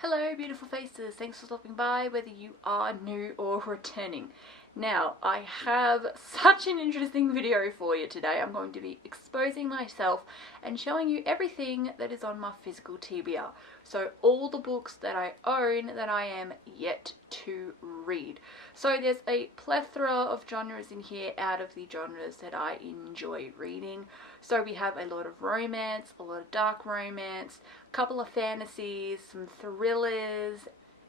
Hello beautiful faces, thanks for stopping by whether you are new or returning. Now I have such an interesting video for you today. I'm going to be exposing myself and showing you everything that is on my physical TBR. So all the books that I own that I am yet to read. So there's a plethora of genres in here out of the genres that I enjoy reading. So we have a lot of romance, a lot of dark romance, a couple of fantasies, some thrillers,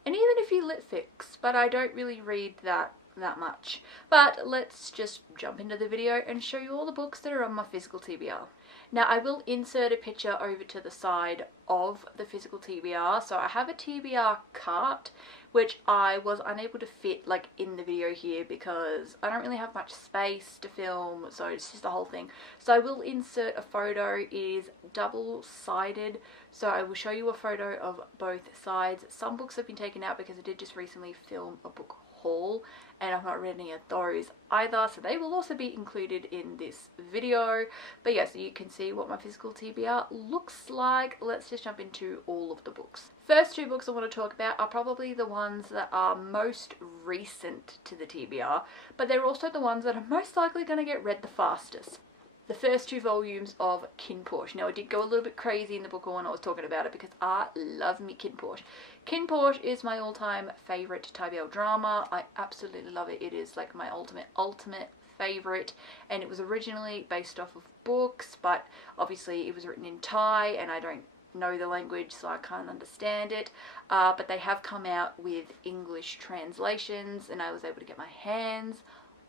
and even a few lit fics, but I don't really read that much. But let's just jump into the video and show you all the books that are on my physical TBR. Now I will insert a picture over to the side of the physical TBR. So I have a TBR cart which I was unable to fit like in the video here because I don't really have much space to film, so it's just the whole thing. So I will insert a photo. It is double-sided, so I will show you a photo of both sides. Some books have been taken out because I did just recently film a book haul and I've not read any of those either, so they will also be included in this video. But yeah, so you can see what my physical TBR looks like. Let's just jump into all of the books. First two books I want to talk about are probably the ones that are most recent to the TBR, but they're also the ones that are most likely going to get read the fastest. The first two volumes of Kinporsche. Now I did go a little bit crazy in the book when I was talking about it because I love me Kinporsche. Kinporsche is my all-time favourite TBR drama. I absolutely love it. It is like my ultimate favourite, and it was originally based off of books, but obviously it was written in Thai and I don't know the language, so I can't understand it, but they have come out with English translations and I was able to get my hands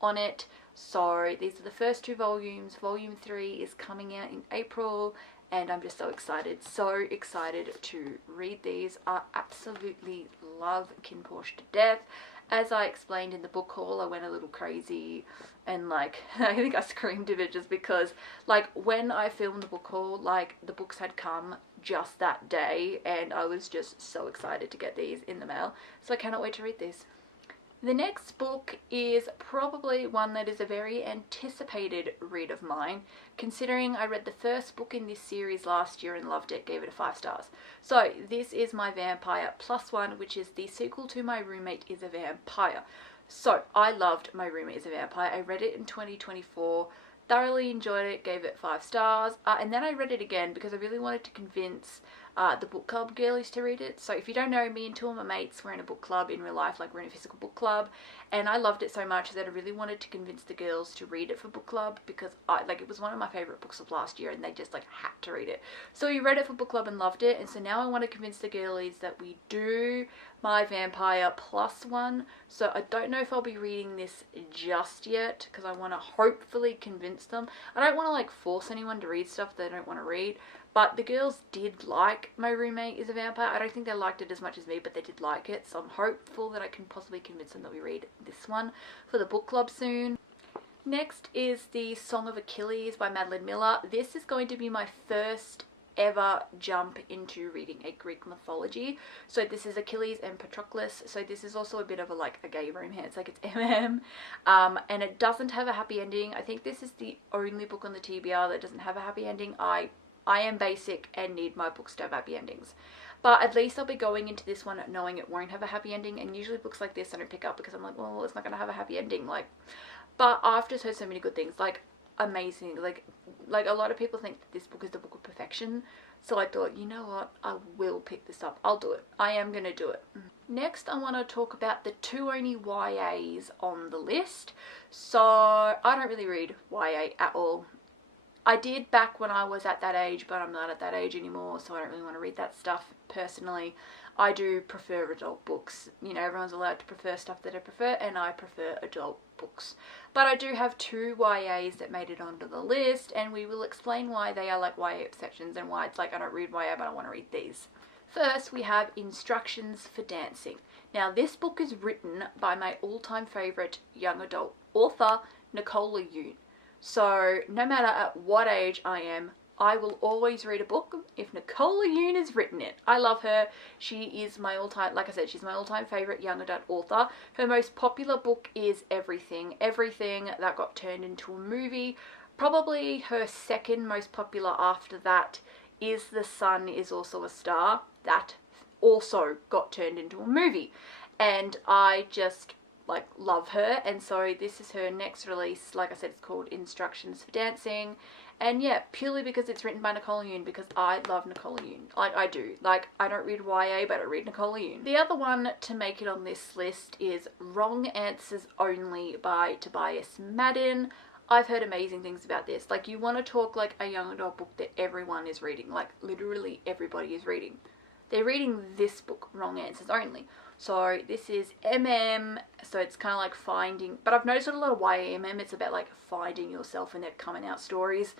on it. So these are the first two volumes. Volume 3 is coming out in April and I'm just so excited to read these. I absolutely love Kinporsche to death. As I explained in the book haul, I went a little crazy and like I think I screamed a bit just because like when I filmed the book haul, like the books had come just that day and I was just so excited to get these in the mail. So I cannot wait to read these. The next book is probably one that is a very anticipated read of mine, considering I read the first book in this series last year and loved it, gave it 5 stars. So this is My Vampire Plus One, which is the sequel to My Roommate is a Vampire. So I loved My Roommate is a Vampire. I read it in 2024, thoroughly enjoyed it, gave it 5 stars, and then I read it again because I really wanted to convince the book club girlies to read it. So if you don't know, me and two of my mates were in a book club in real life, like we're in a physical book club, and I loved it so much that I really wanted to convince the girls to read it for book club because it was one of my favourite books of last year and they just like had to read it. So we read it for book club and loved it, and so now I want to convince the girlies that we do My Vampire Plus One. So I don't know if I'll be reading this just yet because I want to hopefully convince them. I don't want to like force anyone to read stuff they don't want to read, but the girls did like My Roommate is a Vampire. I don't think they liked it as much as me, but they did like it. So I'm hopeful that I can possibly convince them that we read this one for the book club soon. Next is The Song of Achilles by Madeline Miller. This is going to be my first ever jump into reading a Greek mythology. So this is Achilles and Patroclus. So this is also a bit of a gay romance, like it's MM, and it doesn't have a happy ending. I think this is the only book on the TBR that doesn't have a happy ending. I am basic and need my books to have happy endings, but at least I'll be going into this one knowing it won't have a happy ending. And usually books like this I don't pick up because I'm like, well, it's not gonna have a happy ending. But I've just heard so many good things, like amazing, like a lot of people think that this book is the book of perfection. So I thought, you know what, I will pick this up. I'll do it. I am gonna do it. Next I want to talk about the two only YAs on the list. So I don't really read YA at all. I did back when I was at that age, but I'm not at that age anymore, so I don't really want to read that stuff personally. I do prefer adult books. You know, everyone's allowed to prefer stuff that I prefer, and I prefer adult books. But I do have 2 YAs that made it onto the list, and we will explain why they are like YA exceptions and why it's like I don't read YA but I want to read these. First, we have Instructions for Dancing. Now, this book is written by my all-time favourite young adult author, Nicola Yoon. So no matter at what age I am, I will always read a book if Nicola Yoon has written it. I love her. She is my all-time, like I said, she's my all-time favourite young adult author. Her most popular book is Everything. Everything that got turned into a movie. Probably her second most popular after that is The Sun is Also a Star. That also got turned into a movie. And I just like love her, and so this is her next release. Like I said, it's called Instructions for Dancing. And yeah, purely because it's written by Nicole Yoon, because I love Nicole Yoon. Like, I do. Like, I don't read YA, but I read Nicole Yoon. The other one to make it on this list is Wrong Answers Only by Tobias Madden. I've heard amazing things about this. Like, you want to talk like a young adult book that everyone is reading. Like, literally everybody is reading. They're reading this book, Wrong Answers Only. So this is MM, so it's kind of like finding, but I've noticed a lot of YAMM, it's about like finding yourself in their coming out stories,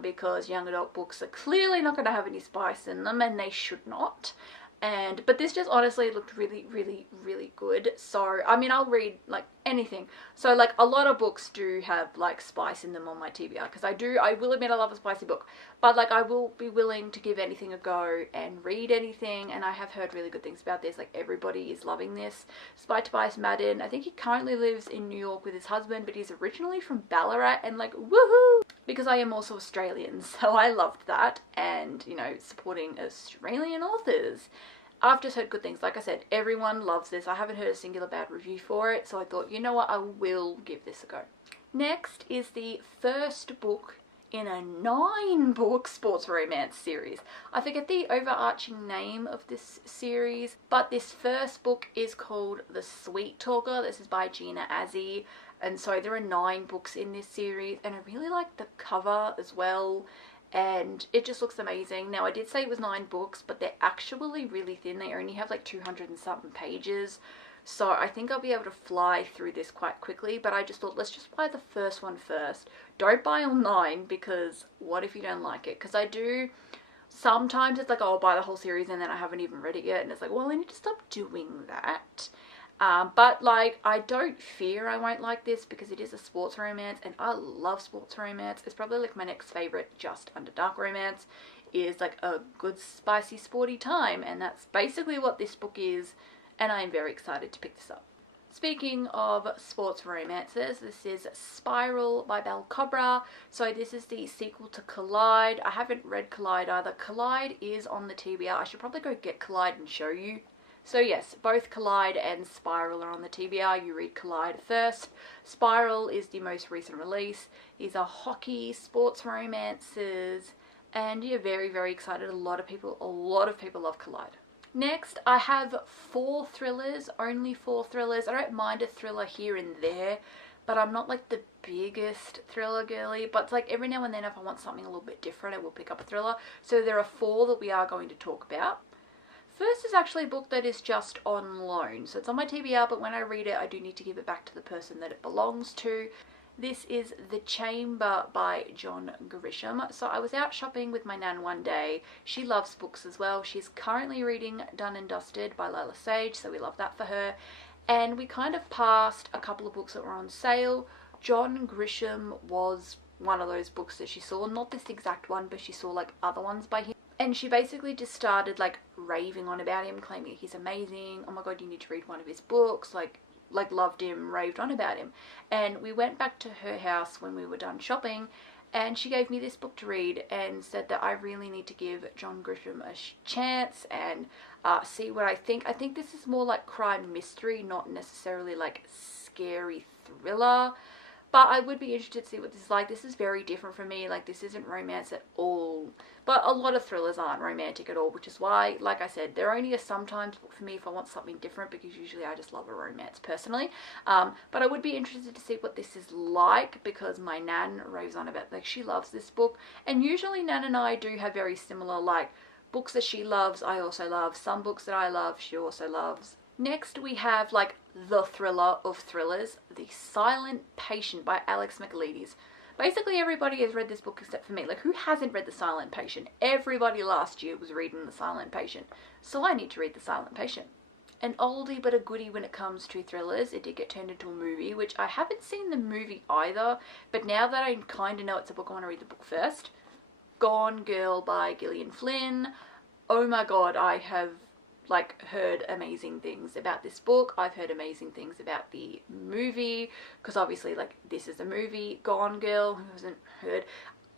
because young adult books are clearly not going to have any spice in them, and they should not. But this just honestly looked really, really, really good. So, I mean, I'll read like anything. So like a lot of books do have like spice in them on my TBR, because I will admit I love a spicy book, but like I will be willing to give anything a go and read anything, and I have heard really good things about this. Like, everybody is loving this. It's by Tobias Madden. I think he currently lives in New York with his husband, but he's originally from Ballarat, and like, woohoo! Because I am also Australian, so I loved that, and you know, supporting Australian authors. I've just heard good things. Like I said, everyone loves this. I haven't heard a singular bad review for it, so I thought, you know what, I will give this a go. Next is the first book in a 9-book sports romance series. I forget the overarching name of this series, but this first book is called The Sweet Talker. This is by Gina Azzi, and so there are 9 books in this series, and I really like the cover as well. And it just looks amazing. Now, I did say it was 9 books, but they're actually really thin. They only have like 200 and something pages. So I think I'll be able to fly through this quite quickly, but I just thought, let's just buy the first one first. Don't buy all 9, because what if you don't like it? Because I do, sometimes it's like, oh, I'll buy the whole series and then I haven't even read it yet. And it's like, well, I need to stop doing that. But like, I don't fear I won't like this, because it is a sports romance, and I love sports romance. It's probably like my next favorite, just under dark romance, is like a good spicy sporty time, and that's basically what this book is, and I am very excited to pick this up. Speaking of sports romances, this is Spiral by Belle Cobra. So this is the sequel to Collide. I haven't read Collide either. Collide is on the TBR. I should probably go get Collide and show you. So yes, both Collide and Spiral are on the TBR. You read Collide first. Spiral is the most recent release. These are hockey, sports romances, and you're very, very excited. A lot of people love Collide. Next, I have 4 thrillers, only 4 thrillers. I don't mind a thriller here and there, but I'm not like the biggest thriller girly. But it's like every now and then, if I want something a little bit different, I will pick up a thriller. So there are 4 that we are going to talk about. First is actually a book that is just on loan. So it's on my TBR, but when I read it, I do need to give it back to the person that it belongs to. This is The Chamber by John Grisham. So I was out shopping with my nan one day. She loves books as well. She's currently reading Done and Dusted by Lila Sage, so we love that for her. And we kind of passed a couple of books that were on sale. John Grisham was one of those books that she saw. Not this exact one, but she saw like other ones by him. And she basically just started like raving on about him, claiming he's amazing. Oh my god, you need to read one of his books. Like loved him, raved on about him. And we went back to her house when we were done shopping, and she gave me this book to read and said that I really need to give John Grisham a chance and see what I think. I think this is more like crime mystery, not necessarily like scary thriller. But I would be interested to see what this is like. This is very different from me. Like, this isn't romance at all. But a lot of thrillers aren't romantic at all, which is why, like I said, they're only a sometimes book for me if I want something different, because usually I just love a romance personally. But I would be interested to see what this is like, because my nan raves on about, like, she loves this book. And usually Nan and I do have very similar, like, books that she loves, I also love. Some books that I love, she also loves. Next we have like the thriller of thrillers, The Silent Patient by Alex Michaelides. Basically everybody has read this book except for me. Like, who hasn't read The Silent Patient? Everybody last year was reading The Silent Patient. So I need to read The Silent Patient. An oldie but a goodie when it comes to thrillers. It did get turned into a movie, which I haven't seen the movie either. But now that I kind of know it's a book, I want to read the book first. Gone Girl by Gillian Flynn. Oh my god, I have like heard amazing things about this book. I've heard amazing things about the movie, because obviously like this is a movie. Gone Girl, who hasn't heard,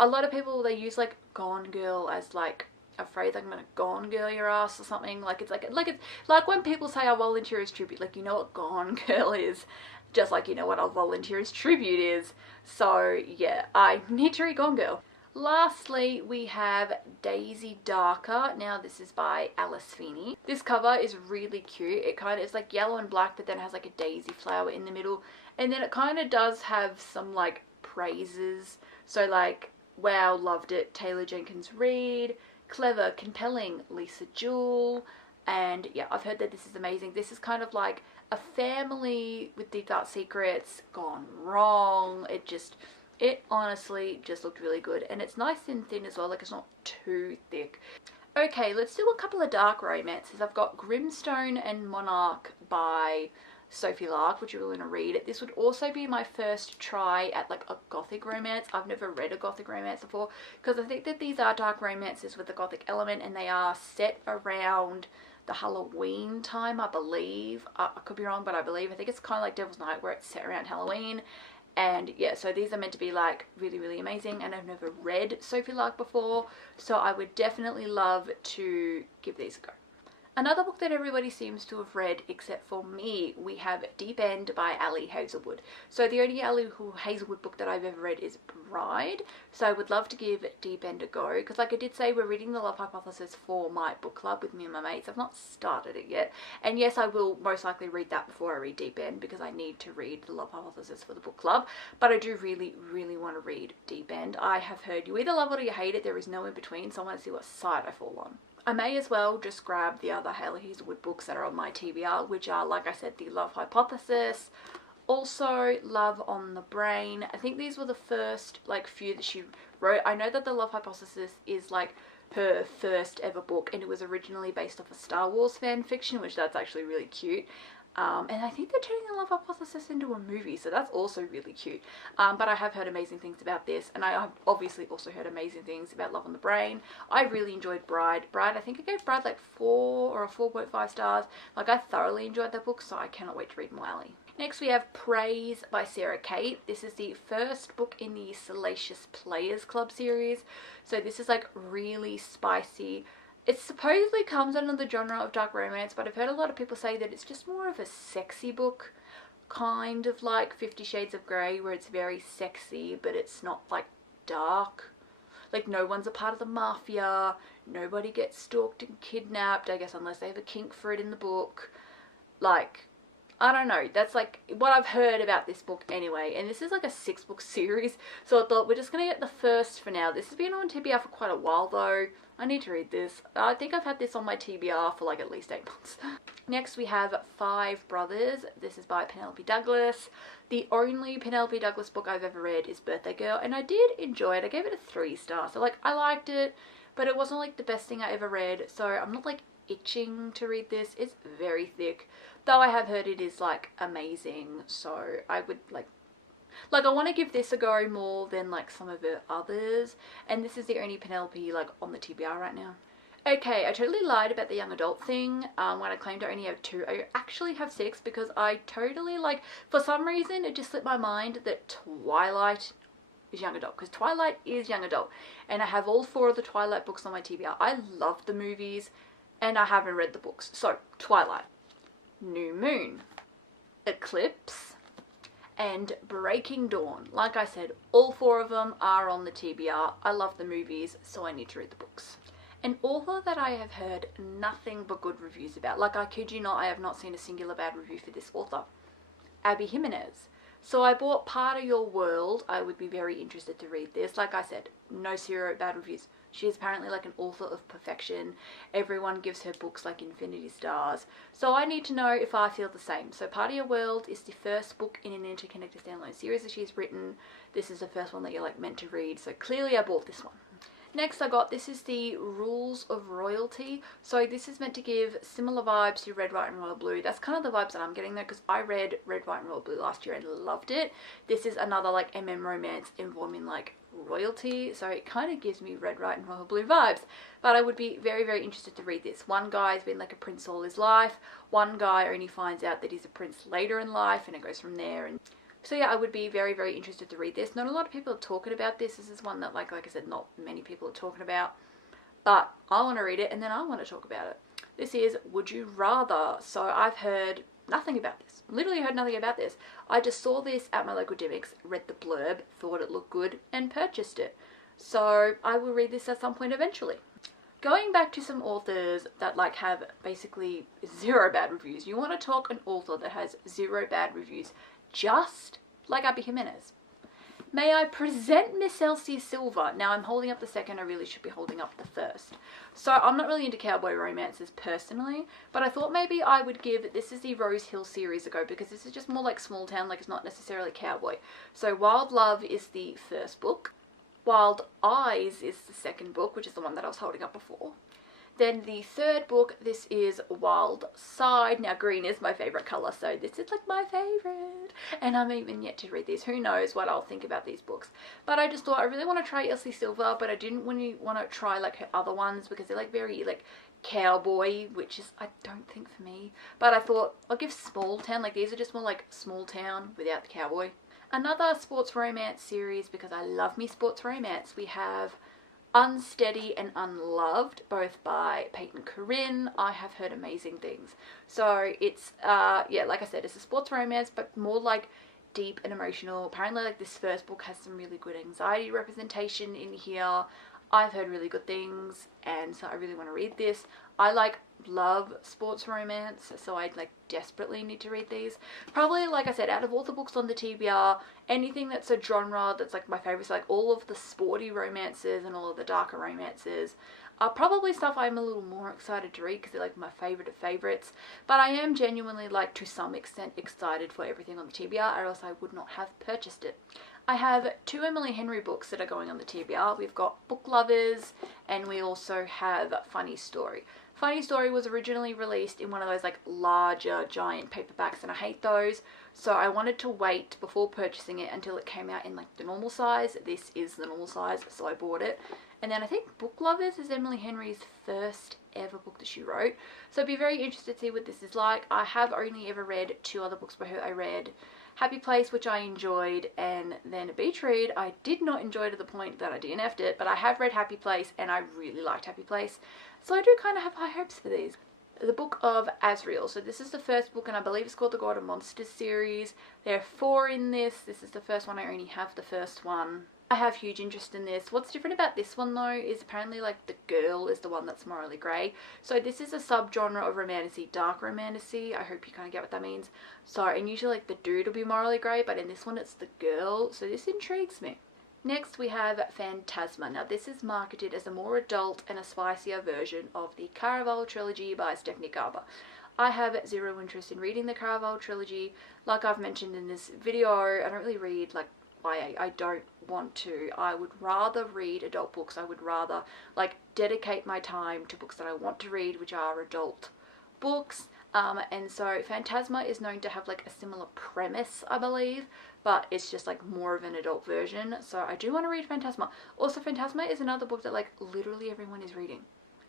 a lot of people, they use like Gone Girl as like afraid like I'm gonna gone girl your ass or something. Like it's like when people say I volunteer as tribute, like you know what gone girl is, just like you know what I'll volunteer as tribute is. So yeah, I need to read Gone Girl. Lastly, we have Daisy Darker. Now this is by Alice Feeney. This cover is really cute. It kind of is like yellow and black, but then has like a daisy flower in the middle. And then it kind of does have some like praises. So like, wow, loved it, Taylor Jenkins Reid. Clever, compelling, Lisa Jewell. And yeah, I've heard that this is amazing. This is kind of like a family with deep dark secrets gone wrong. It honestly just looked really good, and it's nice and thin as well, like it's not too thick. Okay, let's do a couple of dark romances. I've got Grimstone and Monarch by Sophie Lark, which you're going to read. This would also be my first try at like a gothic romance. I've never read a gothic romance before, because I think that these are dark romances with a gothic element, and they are set around the Halloween time, I believe. I could be wrong, but I think it's kind of like Devil's Night, where it's set around Halloween. And yeah, so these are meant to be like really, really amazing, and I've never read Sophie Lark before, so I would definitely love to give these a go. Another book that everybody seems to have read except for me, we have Deep End by Ali Hazelwood. So the only Ali Hazelwood book that I've ever read is Bride, so I would love to give Deep End a go, because like I did say, we're reading The Love Hypothesis for my book club with me and my mates. I've not started it yet, and yes, I will most likely read that before I read Deep End, because I need to read The Love Hypothesis for the book club, but I do really, really want to read Deep End. I have heard you either love it or you hate it, there is no in between, so I want to see what side I fall on. I may as well just grab the other Hayley Hazelwood books that are on my TBR, which are, like I said, The Love Hypothesis, also Love on the Brain. I think these were the first like few that she wrote. I know that The Love Hypothesis is like her first ever book, and it was originally based off a Star Wars fan fiction, which that's actually really cute. And I think they're turning The Love Hypothesis into a movie, so that's also really cute. But I have heard amazing things about this, and I have obviously also heard amazing things about Love on the Brain. I really enjoyed Bride. I think I gave Bride like 4 or 4.5 stars. Like, I thoroughly enjoyed that book, so I cannot wait to read more Ali. Next we have Praise by Sarah Kate. This is the first book in the Salacious Players Club series. So this is like really spicy. It supposedly comes under the genre of dark romance, but I've heard a lot of people say that it's just more of a sexy book, kind of like 50 Shades of Grey, where it's very sexy, but it's not like dark. Like, no one's a part of the mafia, nobody gets stalked and kidnapped, I guess, unless they have a kink for it in the book. Like, I don't know, that's like what I've heard about this book anyway, and this is like a 6-book series, so I thought we're just gonna get the first for now. This has been on TBR for quite a while though. I need to read this. I think I've had this on my TBR for like at least 8 months. Next we have Five Brothers. This is by Penelope Douglas. The only Penelope Douglas book I've ever read is Birthday Girl, and I did enjoy it. I gave it a 3 star, so like I liked it, but it wasn't like the best thing I ever read, so I'm not like itching to read this. It's very thick, though I have heard it is like amazing, so I would like I want to give this a go more than like some of the others, and this is the only Penelope like on the TBR right now. Okay, I totally lied about the young adult thing when I claimed I only have 2. I actually have 6, because I totally like, for some reason it just slipped my mind that Twilight is young adult, because Twilight is young adult, and I have all 4 of the Twilight books on my TBR. I love the movies and I haven't read the books. So Twilight, New Moon, Eclipse, and Breaking Dawn. Like I said, all 4 of them are on the TBR. I love the movies, so I need to read the books. An author that I have heard nothing but good reviews about. Like, I kid you not, I have not seen a singular bad review for this author. Abby Jimenez. So I bought Part of Your World. I would be very interested to read this. Like I said, no 0 bad reviews. She is apparently like an author of perfection. Everyone gives her books like infinity stars. So I need to know if I feel the same. So Part of Your World is the first book in an interconnected standalone series that she's written. This is the first one that you're like meant to read. So clearly I bought this one. Next I got, this is the Rules of Royalty. So this is meant to give similar vibes to Red, White and Royal Blue. That's kind of the vibes that I'm getting there, because I read Red, White and Royal Blue last year and loved it. This is another like romance involving like royalty, so it kind of gives me Red, White and Royal Blue vibes. But I would be very, very interested to read this. One guy's been like a prince all his life. One guy only finds out that he's a prince later in life, and it goes from there. And so yeah, I would be very, very interested to read this. Not a lot of people are talking about this. This is one that like I said, not many people are talking about. but I want to read it and then I want to talk about it. This is Would You Rather. So I've heard nothing about this. Literally heard nothing about this. I just saw this at my local Dimmicks, read the blurb, thought it looked good, and purchased it. So I will read this at some point eventually. Going back to some authors that like have basically 0 bad reviews. You want to talk an author that has 0 bad reviews, just like Abby Jimenez. May I present Miss Elsie Silver? Now I'm holding up the second, I really should be holding up the first. So I'm not really into cowboy romances personally, but I thought maybe I would give, this is the Rose Hill series ago, because this is just more like small town, like it's not necessarily cowboy. So Wild Love is the first book. Wild Eyes is the second book, which is the one that I was holding up before. Then the third book, this is Wild Side. Now green is my favourite colour, so this is like my favourite. And I'm even yet to read these. Who knows what I'll think about these books. But I just thought I really want to try Elsie Silver, but I didn't really want to try like her other ones because they're like very like cowboy, which is I don't think for me. But I thought I'll give Small Town, like these are just more like small town without the cowboy. Another sports romance series, because I love me sports romance, we have Unsteady and Unloved, both by Peyton Corinne. I have heard amazing things. So it's, yeah, like I said, it's a sports romance, but more like deep and emotional. Apparently, like this first book has some really good anxiety representation in here. I've heard really good things, and so I really want to read this. I love sports romance, so I desperately need to read these. Probably, like I said, out of all the books on the TBR, anything that's a genre that's like my favourite, so like all of the sporty romances and all of the darker romances are probably stuff I'm a little more excited to read because they're like my favourite of favourites. But I am genuinely to some extent excited for everything on the TBR, or else I would not have purchased it. I have 2 Emily Henry books that are going on the TBR. We've got Book Lovers, and we also have Funny Story. Funny Story was originally released in one of those larger giant paperbacks, and I hate those, so I wanted to wait before purchasing it until it came out in the normal size. This is the normal size, so I bought it. And then I think Book Lovers is Emily Henry's first ever book that she wrote, so I'd be very interested to see what this is like. I have only ever read 2 other books by her. I read Happy Place, which I enjoyed, and then a beach read I did not enjoy to the point that I DNF'd it, but I have read Happy Place and I really liked Happy Place, so I do kind of have high hopes for these. The Book of Asriel, so this is the first book, and I believe it's called the God of Monsters series. There are 4 in this. This is the first one. I only have the first one. I have huge interest in this. What's different about this one though is apparently the girl is the one that's morally grey. So this is a subgenre of romantasy, dark romantasy. I hope you kind of get what that means. So, and usually the dude will be morally grey, but in this one it's the girl. So this intrigues me. Next we have Phantasma. Now this is marketed as a more adult and a spicier version of the Caraval trilogy by Stephanie Garber. I have 0 interest in reading the Caraval trilogy. Like I've mentioned in this video, I don't really read YA. I don't want to. I would rather read adult books. I would rather dedicate my time to books that I want to read, which are adult books. And so Phantasma is known to have a similar premise, I believe, but it's just more of an adult version. So I do want to read Phantasma. Also, Phantasma is another book that literally everyone is reading,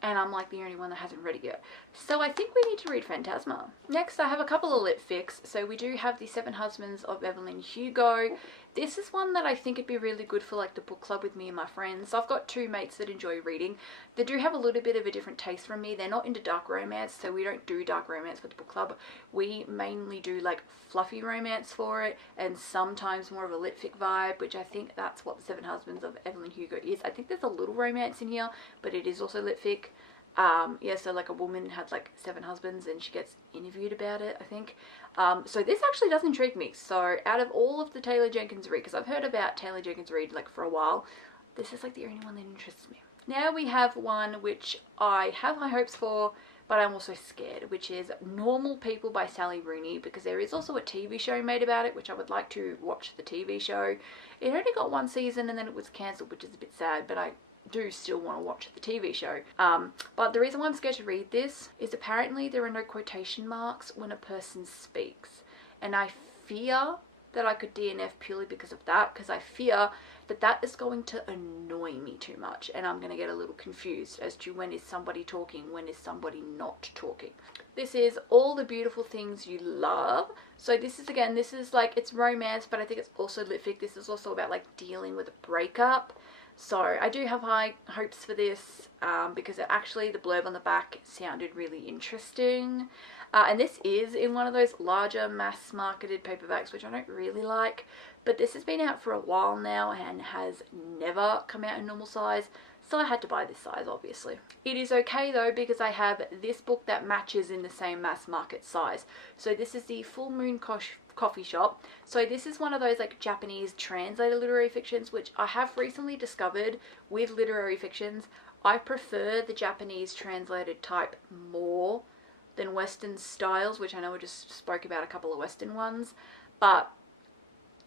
and I'm the only one that hasn't read it yet. So I think we need to read Phantasma. Next, I have a couple of lit fics. So we do have The 7 Husbands of Evelyn Hugo. This is one that I think it'd be really good for the book club with me and my friends. So I've got 2 mates that enjoy reading. They do have a little bit of a different taste from me. They're not into dark romance, so we don't do dark romance with the book club. We mainly do fluffy romance for it, and sometimes more of a lit fic vibe, which I think that's what The 7 Husbands of Evelyn Hugo is. I think there's a little romance in here, but it is also lit fic. Yeah, so a woman had 7 husbands and she gets interviewed about it, I think. So this actually does intrigue me. So out of all of the Taylor Jenkins Reid, because I've heard about Taylor Jenkins Reid for a while, this is the only one that interests me. Now we have one which I have high hopes for, but I'm also scared, which is Normal People by Sally Rooney, because there is also a TV show made about it, which I would like to watch the TV show. It only got 1 season and then it was cancelled, which is a bit sad, but I do still want to watch the TV show. But the reason why I'm scared to read this is apparently there are no quotation marks when a person speaks, and I fear that I could DNF purely because of that, because I fear that that is going to annoy me too much, and I'm going to get a little confused as to when is somebody talking, when is somebody not talking. This is All the Beautiful Things You Love. So this is, again, this is it's romance, but I think it's also lit fic. This is also about dealing with a breakup. So I do have high hopes for this because actually the blurb on the back sounded really interesting. And this is in one of those larger mass marketed paperbacks, which I don't really like. But this has been out for a while now and has never come out in normal size. So I had to buy this size, obviously. It is okay though, because I have this book that matches in the same mass market size. So this is the Full Moon Coffee Shop. So this is one of those like Japanese translated literary fictions, which I have recently discovered with literary fictions. I prefer the Japanese translated type more than Western styles, which I know we just spoke about a couple of Western ones. But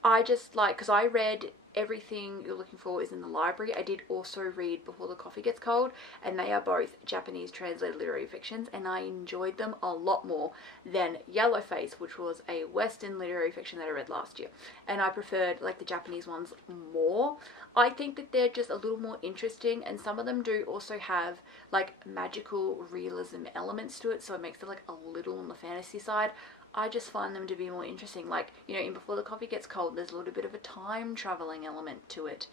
I just like, because I read Everything You're Looking For Is in the Library. I did also read Before the Coffee Gets Cold, and they are both Japanese translated literary fictions, and I enjoyed them a lot more than Yellowface, which was a Western literary fiction that I read last year, and I preferred like the Japanese ones more. I think that they're just a little more interesting, and some of them do also have like magical realism elements to it, so it makes it like a little on the fantasy side. I just find them to be more interesting. Like, you know, in Before the Coffee Gets Cold, there's a little bit of a time traveling element to it.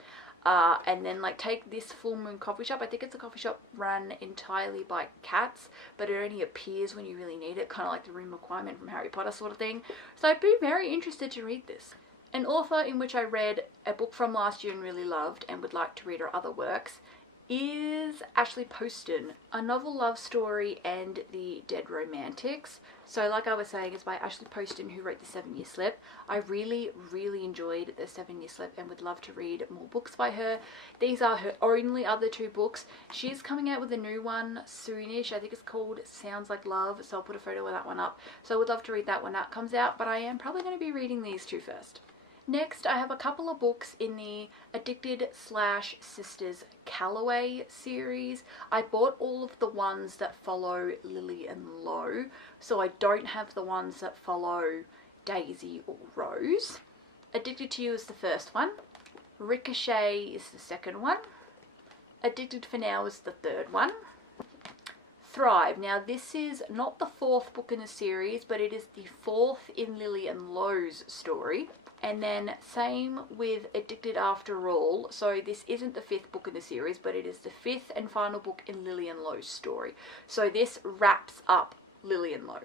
And then like take this Full Moon Coffee Shop. I think it's a coffee shop run entirely by cats, but it only appears when you really need it, kind of like the room requirement from Harry Potter sort of thing. So I'd be very interested to read this. An author in which I read a book from last year and really loved and would like to read her other works is Ashley Poston, A Novel Love Story and the Dead Romantics. So like I was saying, it's by Ashley Poston, who wrote The 7-Year Slip. I really enjoyed The 7-Year Slip and would love to read more books by her. These are her only other 2 books. She's coming out with a new one soonish. I think it's called Sounds Like Love, so I'll put a photo of that one up. So I would love to read that when that comes out, but I am probably going to be reading these 2 first. Next, I have a couple of books in the Addicted/Sisters Calloway series. I bought all of the ones that follow Lily and Lo, so I don't have the ones that follow Daisy or Rose. Addicted to You is the first one. Ricochet is the second one. Addicted for Now is the third one. Thrive. Now this is not the 4th book in the series, but it is the 4th in Lily and Lo's story. And then same with Addicted After All. So this isn't the 5th book in the series, but it is the 5th and final book in Lily and Lo's story. So this wraps up Lily and Lo.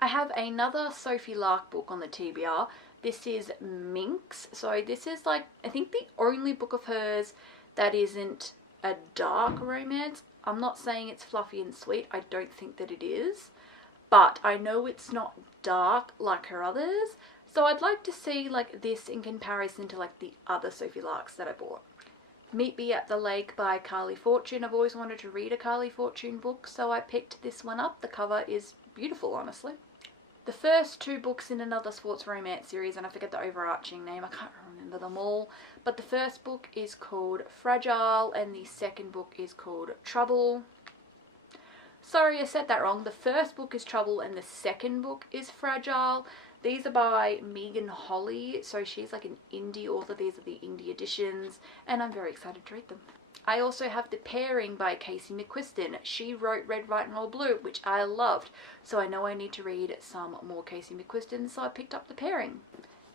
I have another Sophie Lark book on the TBR. This is Minx. So this is like, I think the only book of hers that isn't a dark romance. I'm not saying it's fluffy and sweet. I don't think that it is. But I know it's not dark like her others. So I'd like to see like this in comparison to like the other Sophie Larks that I bought. Meet Me at the Lake by Carly Fortune. I've always wanted to read a Carly Fortune book, so I picked this one up. The cover is beautiful, honestly. The first 2 books in another sports romance series, and I forget the overarching name, I can't remember them all, but the first book is called Fragile and the second book is called Trouble. Sorry, I said that wrong. The first book is Trouble and the second book is Fragile. These are by Megan Holly, so she's like an indie author. These are the indie editions, and I'm very excited to read them. I also have The Pairing by Casey McQuiston. She wrote Red, White and Royal Blue, which I loved, so I know I need to read some more Casey McQuiston, so I picked up The Pairing.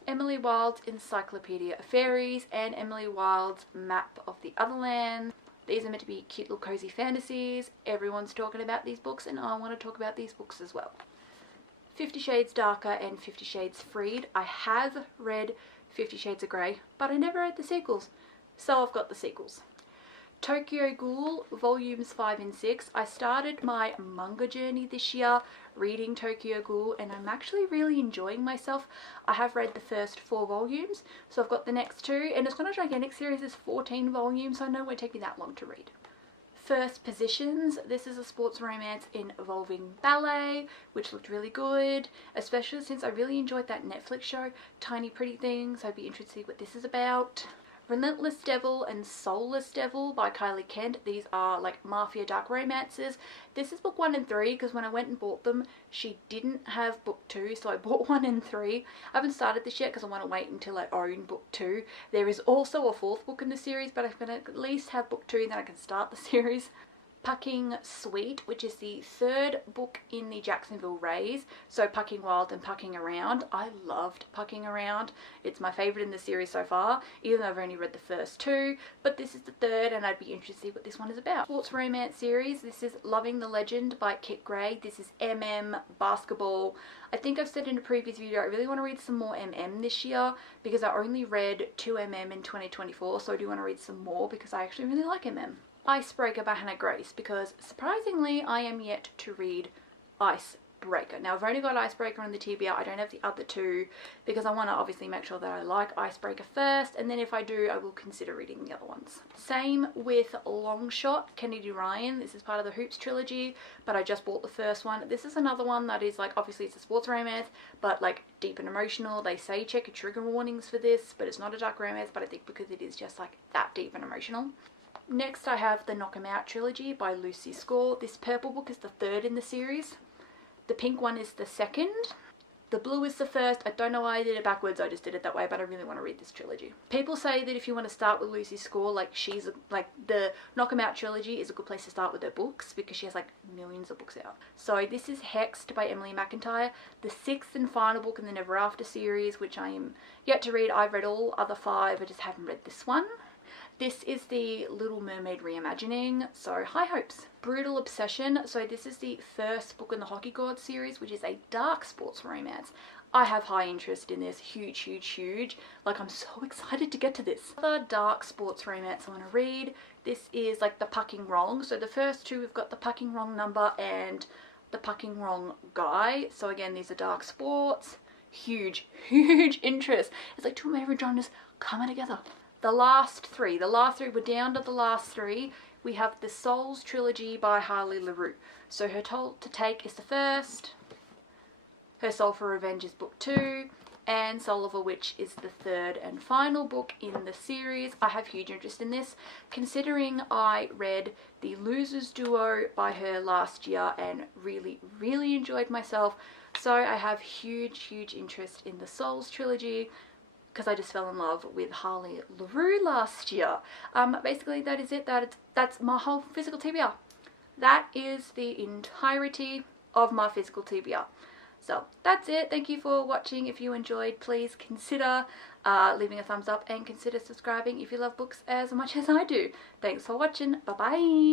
Emily Wilde's Encyclopedia of Fairies and Emily Wilde's Map of the Otherland. These are meant to be cute little cozy fantasies. Everyone's talking about these books, and I want to talk about these books as well. 50 Shades Darker and 50 Shades Freed. I have read 50 Shades of Grey, but I never read the sequels, so I've got the sequels. Tokyo Ghoul, volumes 5 and 6. I started my manga journey this year reading Tokyo Ghoul, and I'm actually really enjoying myself. I have read the first 4 volumes, so I've got the next 2, and it's not a gigantic series, it's 14 volumes, so I know it won't take me that long to read. First Positions. This is a sports romance involving ballet, which looked really good, especially since I really enjoyed that Netflix show, Tiny Pretty Things. I'd be interested to see what this is about. Relentless Devil and Soulless Devil by Kylie Kent. These are like mafia dark romances. This is book 1 and 3 because when I went and bought them, she didn't have book 2, so I bought 1 and 3. I haven't started this yet because I want to wait until I own book 2. There is also a 4th book in the series, but I'm going to at least have book 2 and then I can start the series. Pucking Sweet, which is the third book in the Jacksonville Rays. So Pucking Wild and Pucking Around. I loved Pucking Around. It's my favourite in the series so far, even though I've only read the first two. But this is the third, and I'd be interested to see what this one is about. Sports romance series. This is Loving the Legend by Kit Gray. This is basketball. I think I've said in a previous video I really want to read some more this year because I only read 2 in 2024, so I do want to read some more because I actually really like Icebreaker by Hannah Grace, because surprisingly I am yet to read Icebreaker. Now I've only got Icebreaker on the TBR, I don't have the other two because I want to obviously make sure that I like Icebreaker first, and then if I do I will consider reading the other ones. Same with Longshot, Kennedy Ryan. This is part of the Hoops trilogy, but I just bought the first one. This is another one that is like, obviously it's a sports romance, but like deep and emotional. They say check your trigger warnings for this, but it's not a dark romance, but I think because it is just like that deep and emotional. Next I have the Knock 'Em Out trilogy by Lucy Score. This purple book is the third in the series. The pink one is the second. The blue is the first. I don't know why I did it backwards, I just did it that way, but I really want to read this trilogy. People say that if you want to start with Lucy Score, like the Knock 'Em Out trilogy is a good place to start with her books because she has like millions of books out. So this is Hexed by Emily McIntyre, the sixth and final book in the Never After series, which I am yet to read. I've read all other 5, I just haven't read this one. This is the Little Mermaid reimagining, so high hopes. Brutal Obsession, so this is the first book in the Hockey God series, which is a dark sports romance. I have high interest in this, huge. Like I'm so excited to get to this. Other dark sports romance I want to read, this is like the Pucking Wrong. So the first two we've got the Pucking Wrong Number and the Pucking Wrong Guy. So again, these are dark sports. Huge interest. It's like two of my favorite genres coming together. The last three, we're down to the last 3. We have the Souls trilogy by Harley LaRue. So Her Toll to Take is the first, Her Soul for Revenge is book 2, and Soul of a Witch is the third and final book in the series. I have huge interest in this, considering I read the Losers duo by her last year and really enjoyed myself. So I have huge interest in the Souls trilogy, because I just fell in love with Harley LaRue last year. Basically that is it. That's my whole physical TBR. That is the entirety of my physical TBR. So that's it. Thank you for watching. If you enjoyed, please consider leaving a thumbs up and consider subscribing if you love books as much as I do. Thanks for watching. Bye bye.